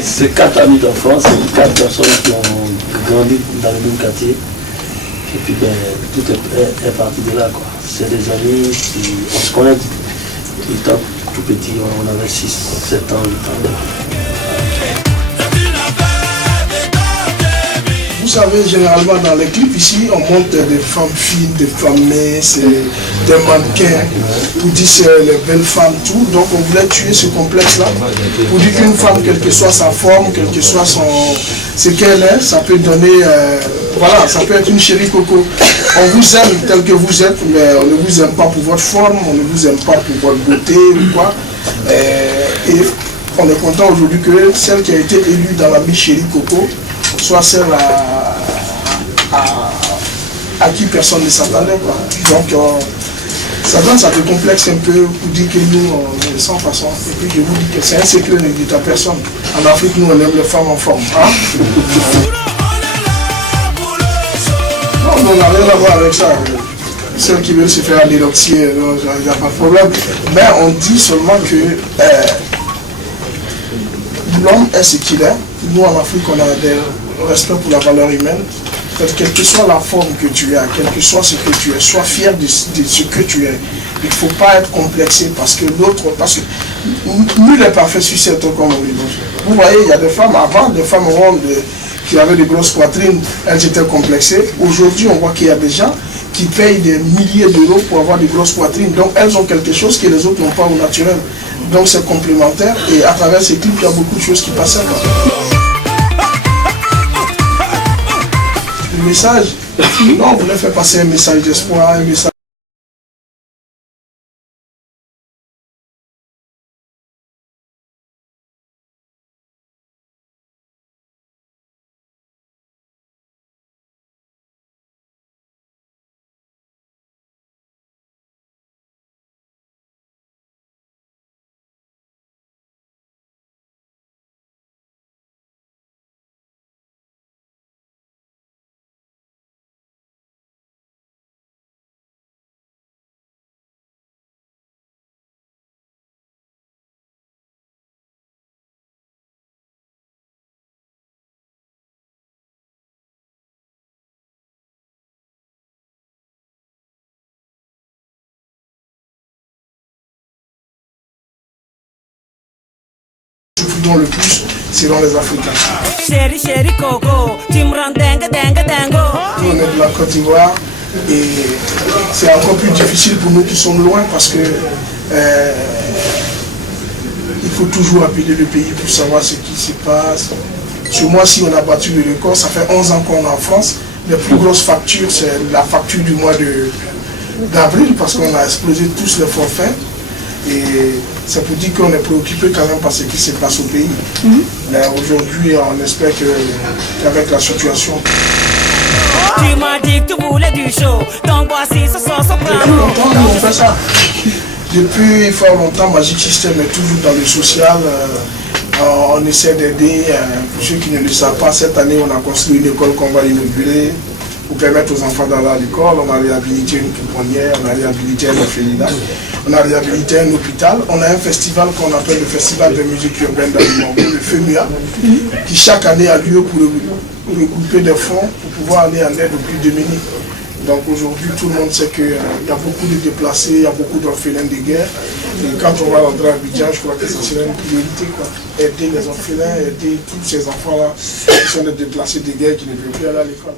C'est 4 amis d'enfance, c'est 4 personnes qui ont grandi dans le même quartier. Et puis ben, tout est parti de là, quoi. C'est des amis qui, on se connaît étant tout petit, on avait 6, 7 ans, 8 ans. Vous savez, généralement dans les clips ici, on montre des femmes fines, des femmes minces, des mannequins, pour dire c'est les belles femmes, tout. Donc on voulait tuer ce complexe-là, pour dire qu'une femme, quelle que soit sa forme, quel que soit ce qu'elle est, ça peut donner, voilà, ça peut être une chérie coco. On vous aime tel que vous êtes, mais on ne vous aime pas pour votre forme, on ne vous aime pas pour votre beauté ou quoi. Et on est content aujourd'hui que celle qui a été élue dans la Miss Chérie Coco soit celle à qui personne ne s'attendait. Donc ça donne ça te complexe un peu pour dire que nous on est sans façon. Et puis je vous dis que c'est un secret, ne dit à personne. En Afrique, nous on aime les femmes en forme. Hein? Non, on n'a rien à voir avec ça. Celles qui veulent se faire dédoxier, il n'y a pas de problème. Mais on dit seulement que l'homme est ce qu'il est. Nous en Afrique, on a des respect pour la valeur humaine. Quelle que soit la forme que tu as, quel que soit ce que tu es, sois fier de ce que tu es. Il ne faut pas être complexé parce que l'autre, parce que nul n'est parfait sur cette terre comme on dit. Vous voyez, il y a des femmes avant, des femmes rondes qui avaient des grosses poitrines, elles étaient complexées. Aujourd'hui, on voit qu'il y a des gens qui payent des milliers d'euros pour avoir des grosses poitrines. Donc elles ont quelque chose que les autres n'ont pas au naturel. Donc c'est complémentaire et à travers ces clips, il y a beaucoup de choses qui passent. Le message, non, on voulait faire passer un message d'espoir, un message. Dont le plus, c'est dans les Africains. Chéri, chéri, coco, tu me rends dingue, dingue, dingue. Nous, on est de la Côte d'Ivoire et c'est encore plus difficile pour nous qui sommes loin parce que il faut toujours appeler le pays pour savoir ce qui se passe. Sur moi, si on a battu le record, ça fait 11 ans qu'on est en France. Les plus grosses factures, c'est la facture du mois d'avril parce qu'on a explosé tous les forfaits. Et c'est pour dire qu'on est préoccupé quand même par ce qui se passe au pays. Mais aujourd'hui, on espère qu'avec la situation... Tu m'as dit que tu voulais du show, donc voici ce soir soprano. Depuis longtemps, nous on fait ça. Depuis fort longtemps, Magic System est toujours dans le social. On essaie d'aider. Pour ceux qui ne le savent pas, cette année, on a construit une école qu'on va inaugurer pour permettre aux enfants d'aller à l'école. On a réhabilité une pouponnière, on a réhabilité un orphelinat, on a réhabilité un hôpital. On a un festival qu'on appelle le Festival de musique urbaine d'Alimorgo, le FEMUA, qui chaque année a lieu pour regrouper des fonds pour pouvoir aller en aide aux plus démunis. Donc aujourd'hui, tout le monde sait qu'il y a beaucoup de déplacés, il y a beaucoup d'orphelins de guerre. Et quand on va rentrer à Abidjan, je crois que ça serait une priorité, quoi. Aider les orphelins, aider tous ces enfants-là qui sont des déplacés de guerre qui ne peuvent plus aller à l'école.